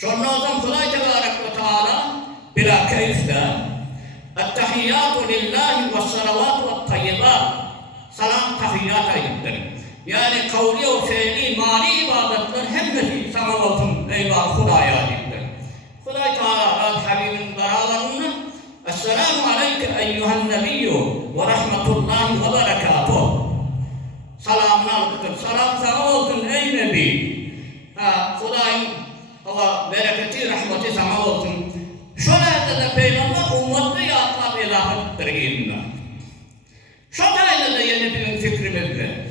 Sonra o zaman Huday Tebarek ve Teala bila keyifle ettehiyyatu lillahi ve salavatu ve tayyibat salam tahiyyat ayettir. Yani kavli ve fiili mali ibadetler hemmeti sana olsun eyvah Huday'a ayettir. Huday Teala Habibin beralarını Esselamu aleyke eyyühen nebiyyü ve rahmetullahi ve berekatuhu. Salamını alıktır. Salam sana olsun ey Nebi. Huday'ın bereketi, rahmeti sana olsun. Şöyle de Peygamber ümmette yatlar ilahıttır inna. Şöyle de yeni bir fikrimizde.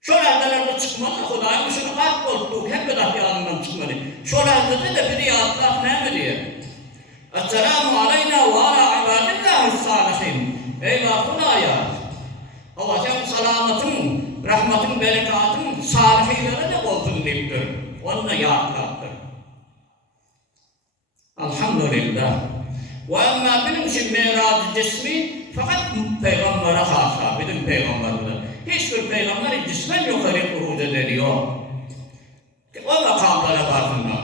Şöyle de çıkmadı Huday'ın şunu kalp korktuk. Hep bedak yanından çıkmadı. Şöyle de bir yatlar ne mi diye. Esselamu aleyna ve ala ibadillahi salihin. Eyvah Huday'a. Allah sen salamatın, rahmetin, berekatın salihilere de olsun deyiptir. Onunla yatlattır. Elhamdülillah. Ve emma benim için Mirac cismi fakat Peygamber'e hasa, bizim Peygamber'de. Hiçbir Peygamber cismen yukarı kuruc ediliyor. O makamlara bakımda.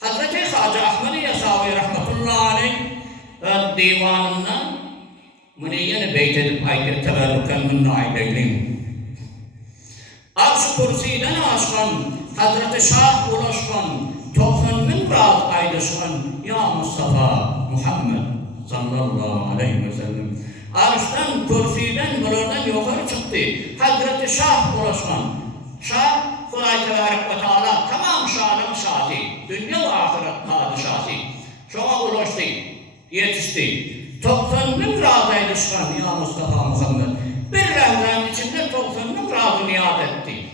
Hazreti Hacı Ahmed Yasavi rahmetullahi aleyh divanından Müneyyen beyt edip aykırı teberrüken münnaibeyliyim. Arş kursiden aşkan, Hazreti Şah ulaşkan, 90.000 rahat aydışkan, Ya Mustafa Muhammed sallallahu aleyhi ve sellem. Arştan, kursiden, buradan yukarı çıktı. Hazreti Şah ulaşkan. Şah, Huday Tebarek ve Teala, tamam şahın şahı, dünya ve ahiret padişahı. Şuna ulaştı, yetişti. 90.000 rahat aydışkan, Ya Mustafa Muhammed. Bir rehberin içinde 90.000 rahat niyat etti.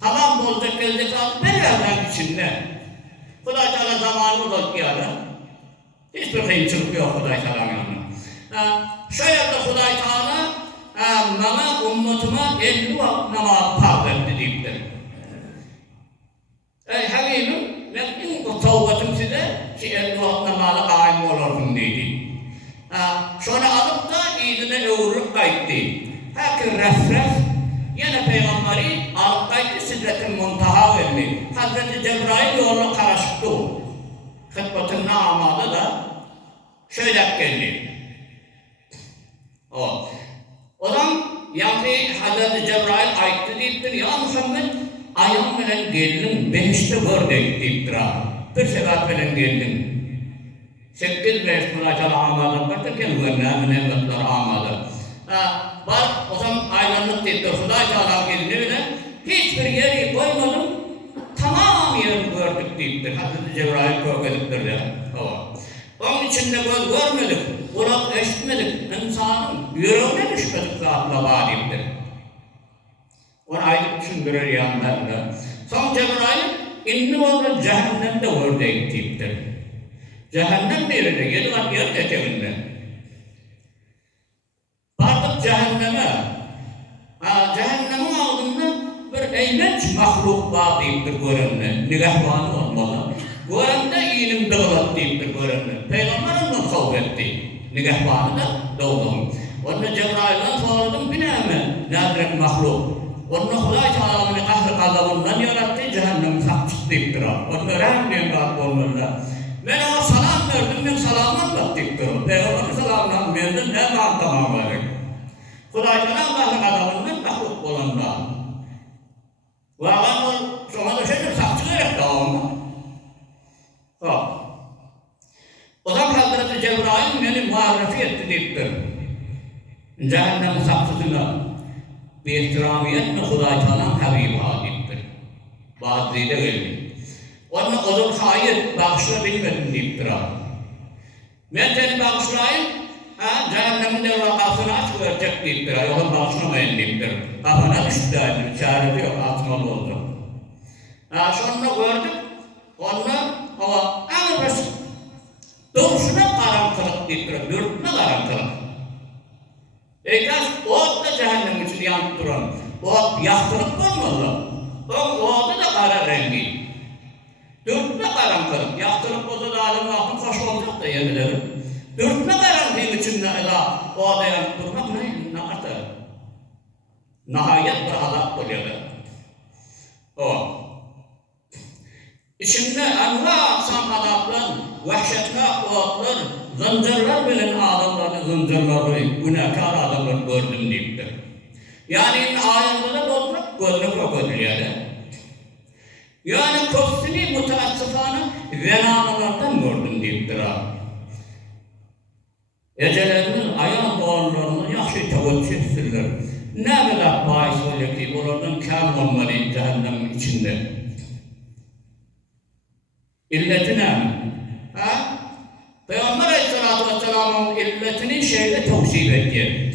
Tamam bozduk geldik bir rehberin içinde. Huday Teala zamanı uzak yani. Hiçbir kıyımçılık yok Huday Teala'nın yanına. Şöyle de Huday Teala bana ummetime 50 namaz farz etti deyiptir. Ey Habibim, ben bu tavbetim size ki 50 namazı kaim olursun dedi. Şöyle alıp da idine öğürlük kayıttı. Hakkı refref yine Peygamberi alıp kayıttı Sidret-i Muntaha verdi. Hazreti Cebrail yoluna karışıktı. Hıtbatın namada da şöyle geldi. O zaman yani Hazreti Cebrail ayıttı deyiptir. Ya Muhammed ayağım bilen geldim, behişte gör deyiptir. Bir sefer bilen geldim. 8 meşgulaçalı amadır, bakırken güvenler, nimetler amadır. Var, o zaman aylanlık deyiptir. Huday Teala geldiğine hiçbir yeri koymadım, tamam yerini gördük deyiptir. Hazreti Cebrail görmediktir ya. Onun içinde göz görmedik, kulak eşitmedik, insanın yüreğine düşmedik zatla var deyiptir. Onu aydın düşündürür yanlarında. Son Cebrail, inni oğlu cehennemde gördük deyiptir. Cehennem birinde, 7 kat yer geçevinde. Vardık cehenneme. Cehennemin altında bir eğlenç mahluk var deyiptir görenler. Nigahvanı olmalı. Görende ilim dağılat deyiptir görenler. Peygamber ondan kavga etti. Nigahvanı da doğdum. Onunla Cebrail'den sordum bineme nadiren mahluk. Onunla Huday Teala'nın ahli gazabından yarattı cehennem sakçık deyiptir. Onunla rahmeyen rahat olmalı. Ben ona salam verdim, ben salamdan baktık durur. Peygamber salamdan verdim, ne var tamam verin. Huday Teala'nın adamından tahluk olanlar. Ve adam sonra da şeydir, sakçı gerek dağılma. O zaman Hazreti Cebrail beni muharrefi etti deyiptir. Cehennem sakçısına bir ihtiramiyet mi Huday Teala'nın Habibi adiptir. Bazı zeyde geldi. Onu olur hayır, bağışlayabilmedim deyiptir abi. Ben seni bağışlayayım, cehennemin de vakasını aç verecek deyiptir. Yoksa bağışlamayın deyiptir. Kafana düştü dedim, çaresi yok, atmalı oldu. Sonra gördük, onunla anırız. Doğuşuna karanlık deyiptir, dürtüne karanlık. Kaç, o da cehennem için yanıp duran. O yaktırıp olmalı. O da kara rengi. Dürtme karanlık, yaktırıp o da alem altın hoş olacak da yemilerim. Dürtme karanlığın içinde o da yanıp durmak ne artık? Nihayet bir azap oluyor. içinde enva aksam azaplar, vahşetli akıvatlar, zincirler bilen adamları, zincirleri, günahkar adamlar gördüm deyiptir. Yani ayetleri doldurup gözlük okuduydu. Yani köfsini mutaassıfanı venalardan gördüm deyiptir ha. Ecelerinin ayağın doğrularını yaxşı teveccüh etsinler. Ne kadar bahis oluyor ki oradan kâm olmalı cehennemin içinde. İlleti ne? Ha? Peygamber Aleyhisselatü Vesselam'ın illetini şeyle tavsiye etti.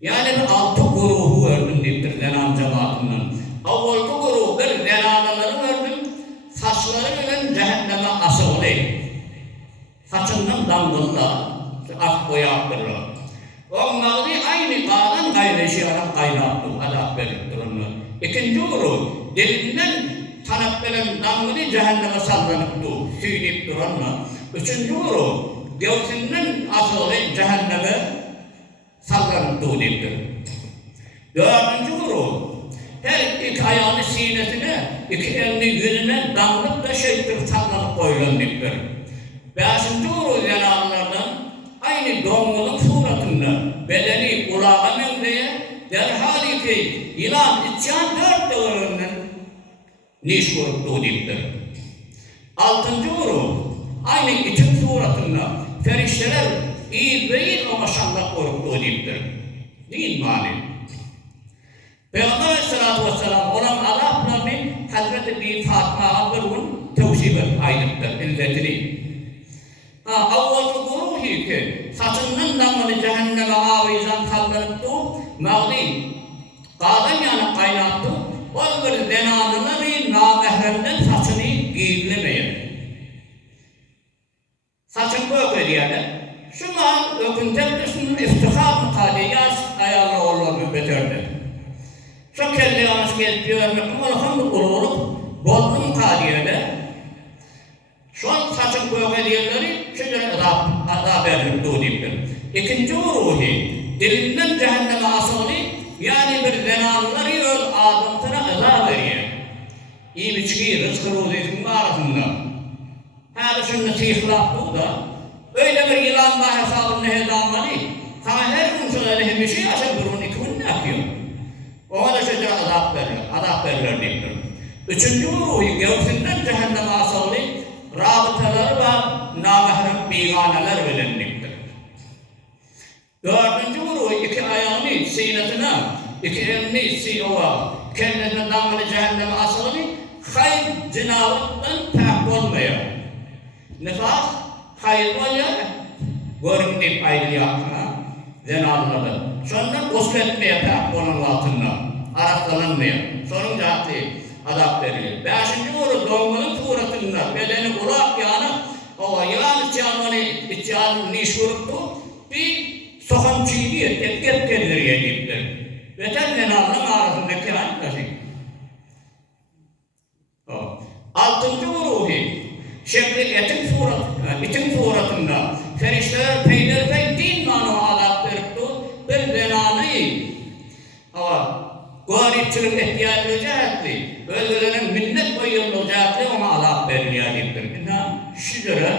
Yani bir altı grubu verdim deyiptir zenan cemaatinden. Avvalki grubu bir zenanaları verdim, saçları ile cehenneme asılı. Saçından dangılla, ak boyaktırlar. Onları aynı bağdan kaynaşarak kaynattı, azap verirdir onlar. İkinci grubu, dilinden tanıp veren dangılı cehenneme sallanıptı, süyleyip duranlar. Üçüncü grubu, göğsünden asılı cehenneme sallanıptı deyiptir. Dördüncü grubu, her iki ayağını sinesine, iki elini yüzüne dangılıp da şeytir sallanıp koyulan deyiptir. Beşinci grubu zenanlardan aynı domuzun suratında bedeni kulağa mendeye derhal ki ilan içen dört dağlarından niş gruptu deyiptir. Altıncı grubu aynı için suratında ferişteler iyi değil ama şanlık gruptu deyiptir. Değil mani. Peygamber Aleyhisselatü Vesselam olan Allah'larını Hazreti bir Fatma Abdur'un tevsif aydıktır, illetini. Avvalki grubu ki saçından damlalı cehenneme avizan sallanıptı, mağdi, kadın yanı kaynattı, o bir zenanları nâmehremden saçını giydilemeyen. Saçın böyle diyelim, şu an ökünteplisinin iftihar mukadiyas ayarlı oğulları beterdi. Şu kelle yanış geldiyor, mekmul olup, bozdu mukadiyede, şu an saçın böyle diyenleri, şöyle azap verildi deyiptir. İkinci ruhu, dilinden cehenneme asılı, yani bir zenanları öz adamına azap veriyor. İyi biçki, rızkı ruzizin arasında. Her şunu sihlaptı da, öyle bir yılan da hesabını hezamları, sana her gün söylediği bir şey aşağı durun ikimini yapıyor. Ona da şöyle azap verirler deyiptir. Üçüncü ruhu, göğsünden cehenneme asılı, rabıtaları ve namahrem biganeler bilinliktir. Dördüncü grubu iki ayağını sinesine, iki elini sinova, kendisine damgalı cehenneme asılını hayır cinavattan tahk olmaya. Nifas, hayır olya, görünmeyip ayrı yakına, zenanladı. Sonra gusletmeye tahk onun altında, araflanmaya, sonun zatı azap verilir. Beşinci grubu dongunun suratında, bedeni kulak yanı, o yılan içyanı niş vuruptu, bir soğan çiğniye tepkep kendiriye deyiptir. Beter zenanlığın arasındaki aynı şey. Altıncı grubu, şekli etin suratında, ferişteler peynir ve din manı azap veripti, bir zenanı, garipçilik ihtiyacı cehətli, özlerinin minnet koyulduğu cehətli ona azap veriliyor deyiptir. Şüdürü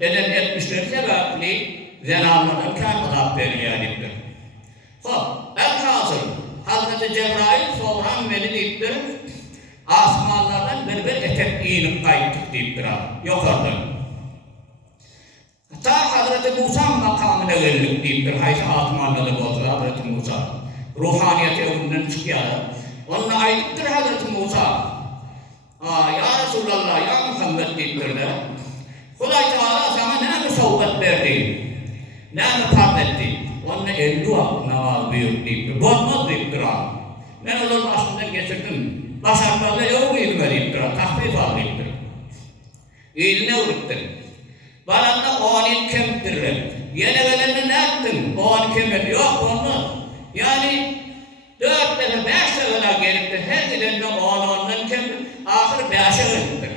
eden etmişler sebepli zenanlardan kâr azap veriliyor deyiptir. Elhasıl Hazreti Cebrail soğuran beni deyiptir, asmanlardan bir etek giyinip kayıttık deyiptir. Yukarıdan. Hatta Hazreti Musa makamına geldik deyiptir. Hayse asmanla da bozdu Hazreti Musa. Ruhaniyeti evinden çıkıyor. Onunla ayıptır Hazreti Musa. Ya Resulallah, ya Muhammed deyiptir de. Huday Teala sana ne mi sohbet verdi? Ne mi tat etti? Onunla 50 vakit namaz buyur deyiptir. Bozmaz deyiptir ha. Ben onun başından geçirdim. Başarmalı yok ilme deyiptir ha. Tahfif al deyiptir. İline uğruttur. Baranda o an kemdirler. Yine velenle ne ettin? O an kemdir. Yok olmaz. Yani 4 defa 5 defa gelip de her gidenle o an ondan kemdir. Ahir 5'e verildir.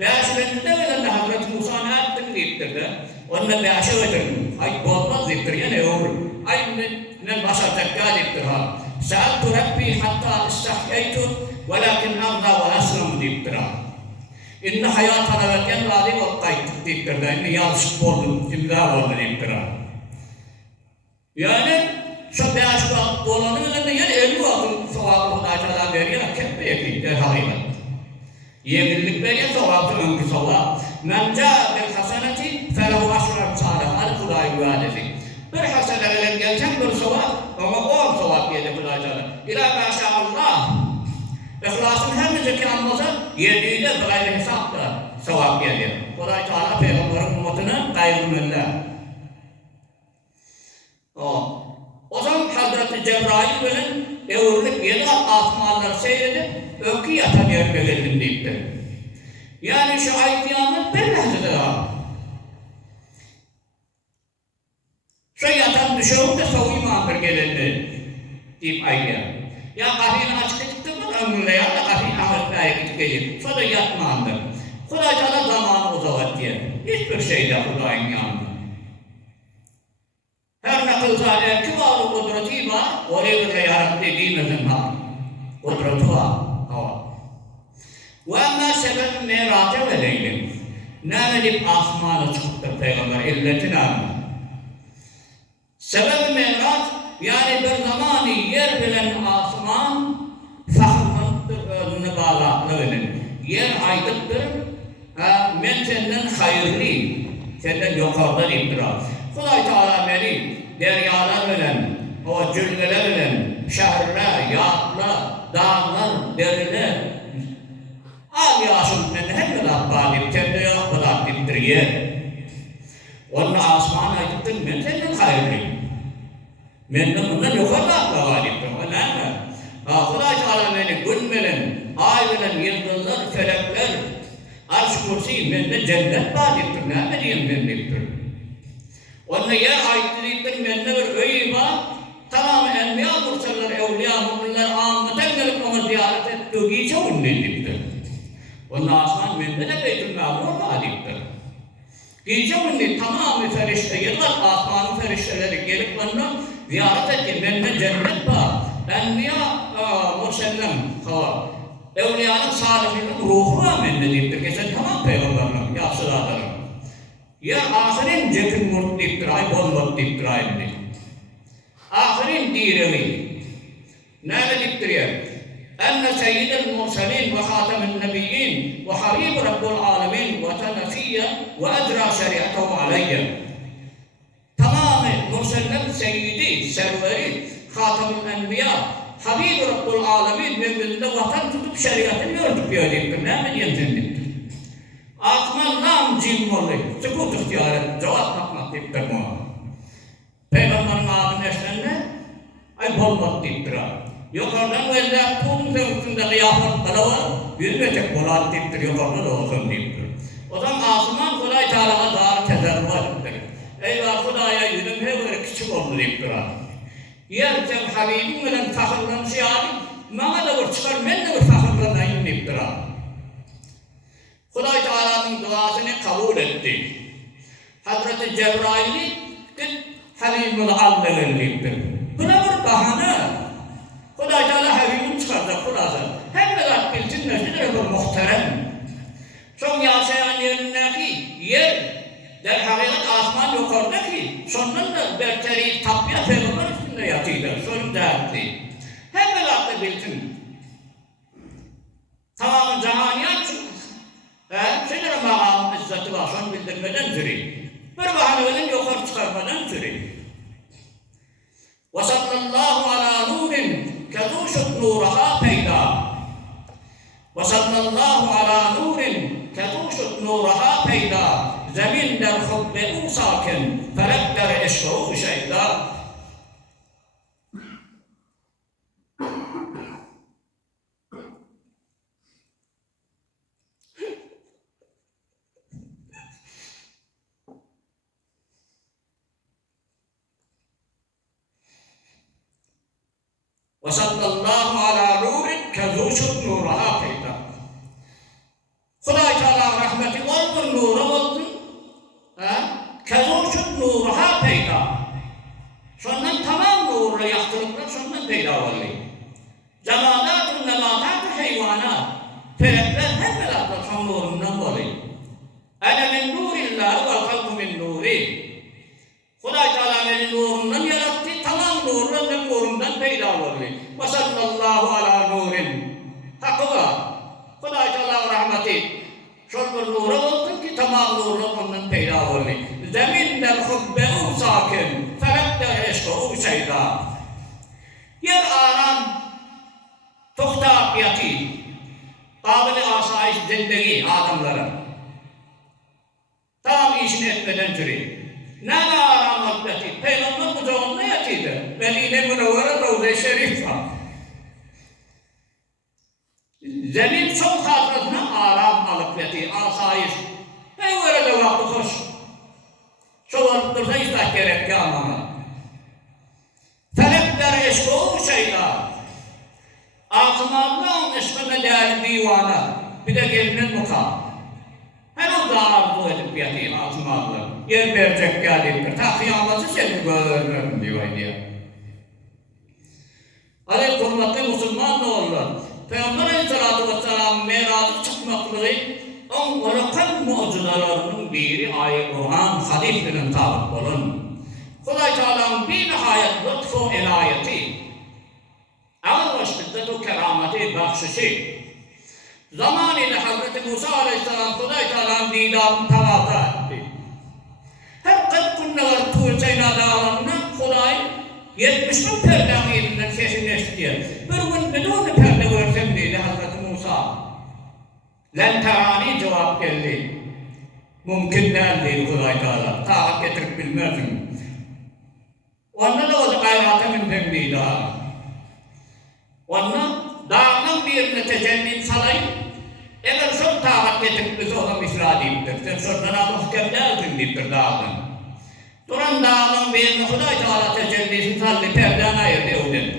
5'e verildir de Hazreti Musa ne ettin deyiptir de. Onunla 5'e verildir. Ay bozmaz deyiptir. Yine olur. Ay ne başa tekrar deyiptir ha. Sa'altu Rabbi hatta istahyaytu velakin arda ve aslam deyiptir ha. İnne hayatana verken râdi ol kayıttık deyip durdu. İnne yanlışlık oldu, imza oldu deyip durdu. Yani şu beyaş olanı önünde yani 50 oldu sevabı Huday Teala veriyor. Kepeye gitti hakikat. Yeminlik veriyor sevabı önkü sevabı. Men câ bil haseneti felehu aşru emsâleh. Hadi Huday güvadesi. Bir hasene veren gelsen bir sevap ama 10 sevap yedi Huday Teala. İlâ maşallah. İhlasın hem zekanımıza yediğinde gayrı hesapla sevap geliyor. Huday Teala Peygamber'in ümmetine gayrı o zaman Hazreti Cebrail böyle evrilip yedi asmanlar seyredip öykü yatan yerine geldim deyipti. Yani şu ay kıyamet bir lahzada var. Şu yatan düşeğim de soğuymağındır gelindi deyip ayya. Ya kafini açık ettiktir mi ömrüne ya da kafini ahırtaya gidip gelir. Şu da yatmağındır. Huday Teala zamanı uzavat diye. Hiçbir şey de Huday'ın yanında. Her ne kılsa erki var o kudreti var, oraya da yarattı dediğimizin var. Kudreti var. Ve ama sebep meraca vereydim. Ne edip asmana çıktı Peygamber illetine ama. Sebep merac yani bir zamanı yer bilen asman fahmındır önüne bağlaklığının. Yer aydıktır, men senden hayırlıyım. Senden yukarıdan iptiraz. Huday Teala beni deryalar bilen, o cülgeler bilen, şehirler, yağlar, dağlar, deriler, al yaşımdan hem de labbadim, kendi yok bıraktımdır yer. Onun asman aydıktır, men senden hayırlıyım. Menden bundan yukarıdan labbadim. Huday Teala beni gün bilen, ay bilen, yıldızlar, felekler, arş kursi, menden cennet badimdir. Ne diyeyim ben deyiptir. Onunla yer aitlilikten mende bir öğü var. Tamam enbiya mursallar, evliya, müminler, ammeten gelip onu ziyaret ettiği giyce onun ediptir. Onun asman mende de Beytül Ma'mur adiptir. Giyce onun tamamı ferişte, yıllar asmanın ferişteleri gelip onu ziyaret etti. Mende cennet var. Enbiya mursallar, evliyanın salihinin ruhu var mende deyiptir. Geçen tamam peygamberler, yaşlılarlarım. Ya ahirin cekin murt deyiptir, ay bolmat deyiptir ayında. Ahirin direvi. Nerede deyiptir ya? Enne seyyidel mursalin ve hatemin nebiyyin ve harib rabbul alemin ve tenefiyye ve edra şeriatehu aleyye. Tamamı mursalin seyyidi, serveri, hatemin enbiya, harib rabbul alemin mümininde vatan tutup şeriatını yürütüp deyiptir. Ne diyeyim deyiptir? Akman nam cimmalı, sükut ihtiyarı, cevap takmak deyiptir mu? Peygamberin adını eşlerine, ay bolmak deyiptir ha. Yukarıdan vellah tuğdum üstünde kıyafet kala var, yürüyecek bolat deyiptir, yukarıda da olsun deyiptir. O zaman asman Huday Teala'ya dar tezerruva deyiptir. Eyvah Huday'a yürüm böyle küçük oldu deyiptir ha. Yer sen Habibim ile fakirlanışı yani, bana da vur çıkar, ben de vur fakirlanayım deyiptir ha. Huday Teala'nın duasını kabul etti. Hazreti Cebrail'i Habibul Allah'ın deyiptir. Buna bir bahane. Huday Teala Habib'in çıkardı kulası. Hem de bilsin neşidir bu muhterem. Son yaşayan yerindeki yer, der hakikat asman yukarıdaki, sondan da berteri tapya peygamber üstünde yatıydı. Sorun derdi. Hem de bilsin. Tamam cahaniyat çıkmış. Senin mağam izzeti var, son bildirmeden zürü. Bir bahanenin yukarı çıkarmadan zürü. Vasallallahu ala nurin kezuşut nuraha peyda. Vasallallahu ala nurin kezuşut nuraha peyda. Zemin der hubbe sakin, felek der eşru şeyda. Vasallallahu ala nurin kezuşut nuraha peyda. Huday Teala rahmeti oldur nuru oldu. Kezuşut nuraha peyda. Sondan tamam nurla yaktırıklar sondan peyda oldu. Cemadatun nebatatü heyvanat. Felekler hem melaklar nurundan dolayı. Ene min nurillahi vel halku min nuri. Huday Teala beni nurundan yarattı. Tamam nurundan peyda oldu. Ve sallallahu ala nurin. Hakkıga. Huday Teala rahmeti. Şol bir nura oldu ki tamam nurundan peyda oldu. Zeminden hubbe'u sakin. Felekler eşkı'u seyda. Yer aram tohta yati. Kabili asayiş zindegi adamlara. Tam işini etmeden türü. Ne aram yati. Peygamber kucağında yatıydı. Medine Münevvere Ravza-i Şerif var. Zemin sol hatırasına aram alıp yati. Asayiş. Münevvere de vakti hoş. Sol alıp dursa istah gerek ki anlama. Felekler eşkı'u şeyda. Ağzılarla eşkı'na değerli divana. Bir de gelinin muka. Hem o da arzu edip yatayım ağzılarla. Yer verecek gelip ta kıyamatı seni görürüm diyor. Aleyh hürmetli Müslüman oğullar. Peygamber Aleyhisselatü Vesselam Meraç'a çıkmaklığı onlara kalp mucizelerinin biri ayet Kur'an hadisinin tabip olun. Huday Teala'nın bir nihayet lütfu inayeti, ağır ve şiddet-u kerameti bahşişi, zamanıyla Hazreti Musa Aleyhisselam Huday Teala'nın didarını tavata etti. Her 40 günler Tur Seyna dağlarından Huday 70 bin perden elinden sesini istiyor. Bir gün bir de perde görsem dedi Hazreti Musa. Len terani cevap geldi. Mümkün değil dedi Huday Teala. Taat getirip bilmezsin. Onda da o gayrata mümkün daha. Onda dağının birine tecelli salayım. Eğer çok taat getirip bizi ona misra deyiptir. Sen şuradan muhkem değilsin deyiptir dağının. Duran dağının birine Huday Teala tecellisini salli perden ayırdı öyle.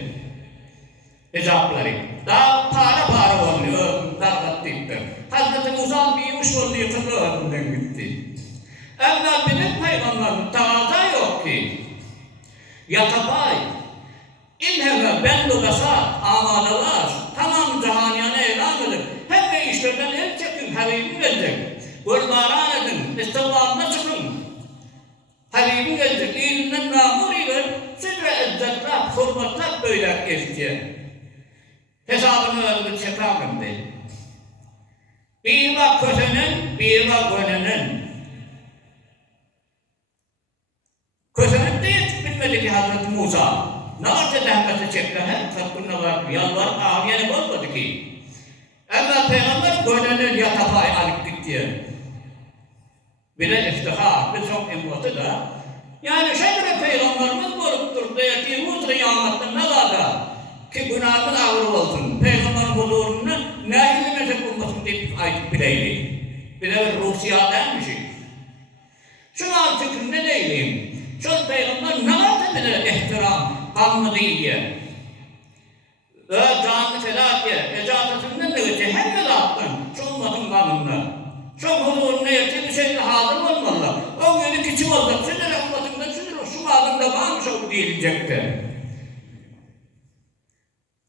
Hicapları. Dağ para oluyor. Dağıt deyiptir. Hazreti Musa büyümüş olduğu için öğreninden gitti. Evvel benim peygamberim tağada yok ki. Yatabay, İlheme bendu besat, amadalar, tamam cahaniyana elan edin. Hem de işlerden el çekin, Habibim gelecek. Gülbaran edin, istivlarına çıkın. Habibim gelecek, iyilinden namur ile, sidre izzetler, hürmetler böyle geçti. Hesabını öldür çekamım değil. Bir bak kösenin, bir bak gönlünün. Kösenin de yetişbilmedi ki Hazreti Musa. Ne varsa zahmeti çekti hem kalkınına var, yalvar ağabeyi olmadı ki. Ama Peygamber gönlünün yatapayı alıp gitti. Bir de iftihar, bir çok emniyatı da. Yani şöyle Peygamberimiz vurup durdu, yetişimiz kıyametten ne kadar ki günahın ağır olsun. Peygamber huzuruna ne ilmecek olmasın deyip ayet bileydi. Bir de Rusya'dan bir şey. Şunu artık ne değilim. Şöyle Peygamber ne var da bir de ihtiram, kanlı diye. Canlı feda diye, ecazatından da öte hem de dağıttın. Şu ummatın kanında. Şu huzuruna yetişen bir şeyle hazır olmalı. O günü küçük olacak. Sizlere ummatından sizlere şu adımda varmış o diyilecekti.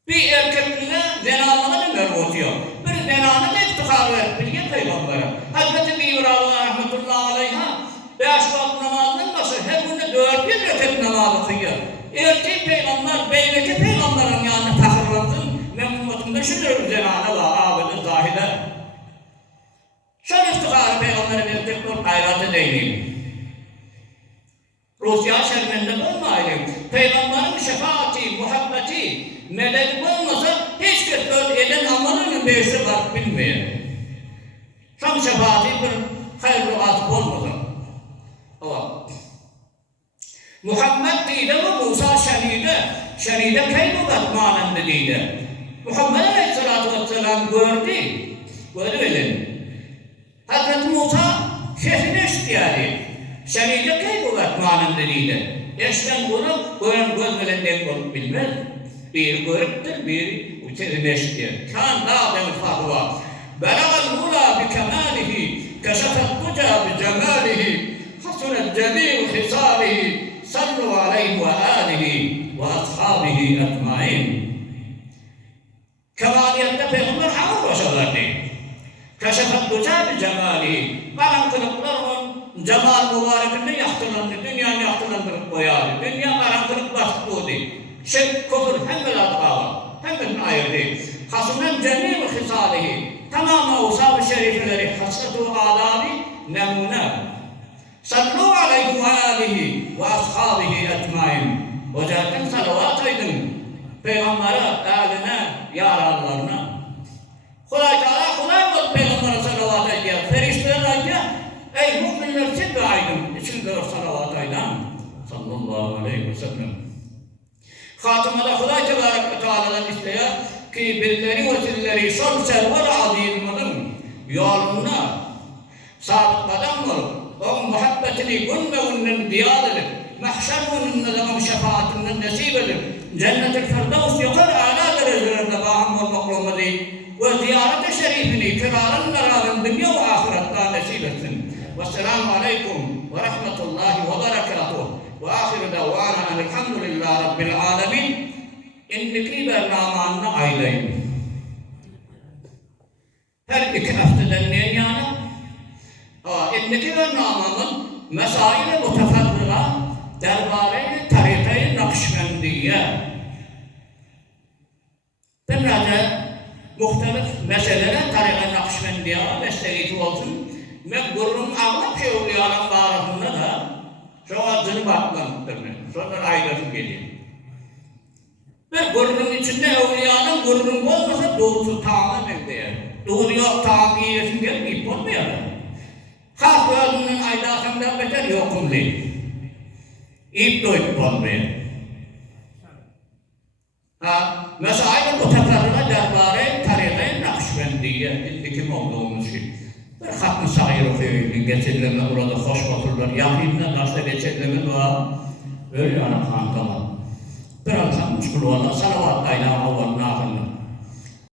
Bir erkekliğe zenalığa da mervotuyor. Bir zenanı da iftihar ettiği Peygamber'e. Hazreti Biyurallah rahmetullahi aleyha 5 vakit namazının başı her günde 400 rekat namazı kıyıyor. Erkek peygamber, beyleki peygamberin yanına takırlansın. Ben ummatımda şudur zenanı var, abide, zahide. Şöyle iftihar Peygamber'e bir tekrar hayratı değilim. Rusya şerminde olmayalım. Peygamberin şefaati, muhabbeti, melek olmasa hiç kötü eden amalının beşi var bilmiyor. Tam şefaati bir hayırlı atıp olmasın. Muhammed deydi ama Musa şeride. Şeride kaybolat manında deydi. Muhammed Aleyhisselatü Vesselam gördü. Gördü öyle. Hazreti Musa şehrini iştiyadi. Şeride kaybolat manında deydi. Eşten bunu gören gözlerinden görüp bilmez. Bir görüptür, bir uçerini iştiyor. Kan dağdan farkı var. Belagal mula bi kemalihi, keşefet buca bi cemalihi, hasunet cemil hisalihi, sallu aleyhi ve alihi ve ashabihi etmain. Kemaliyette Peygamber ağır başarılar değil. Keşefet güzel cemali. Karanlıklar onun cemal mübarekinde yaktılandı. Dünyanı yaktılandırıp koyardı. Dünya karanlık bastı oldu. Şirk, küfür, hem velat kava. Hem de ayırdı. Hasmen cemil hisalihi. Tamamı usab-ı şerifeleri hasratu adabi nemune. Sallu aleyhi ve alihi ve ashabihi etmain. O zaten salavat aydın. Peygamber'e, eline, yaralarına. Kulay Teala kulay ol Peygamber'e salavat ediyor. Ferişteler ediyor. Ey müminler siz de aydın. İçin de salavat aydan. Sallallahu aleyhi ve sellem. Hatımada Kulay Teala'dan istiyor ki birileri ve sizleri son server aziminin yoluna sabit kadam olup o muhabbetini gün ve günden diyad edip mahşer gününde zaman şefaatinden nasip edip cennet-i firdevs yukarı âlâ derecelerinde bağım olmak olmadı ve ziyaret-i şerifini kiraren merârin dünya ve ahirette nasip etsin. Vesselamu aleyküm ve rahmetullahi ve berekatuhu ve ahiru davana elhamdülillahi rabbil alemin. İndiki bernamağına aylayın. Her iki haftadan neyin yani? İndiki bernamağın mesail-i muteferrığa derbare-i tarike-i nakşibendiye. Böylece muhtelif meselelere tarike-i nakşibendiye meselesi olsun. Mekburun ağlap şey oluyanın bağrısında da şu adını bakmalıdır. Sonra aylasın geliyor. Ve gururun içinde evliyanın gururun olmasa doğrusu tamamen değer. Doğru yok tamiyesin gelmeyip olmuyor. Hak özünün aydasından beter yokum değil. İp doyup olmuyor. Mesela bu teferrüne derbare tarihine nakşibendiye indikim olduğumuz şey. Bir hatmi sahir okuyun, geçirleme burada hoş otururlar. Yakınına nasıl geçirleme dua öyle ana kankalar. Birazdan müşkül olan salavat kaynağı olan nâhını.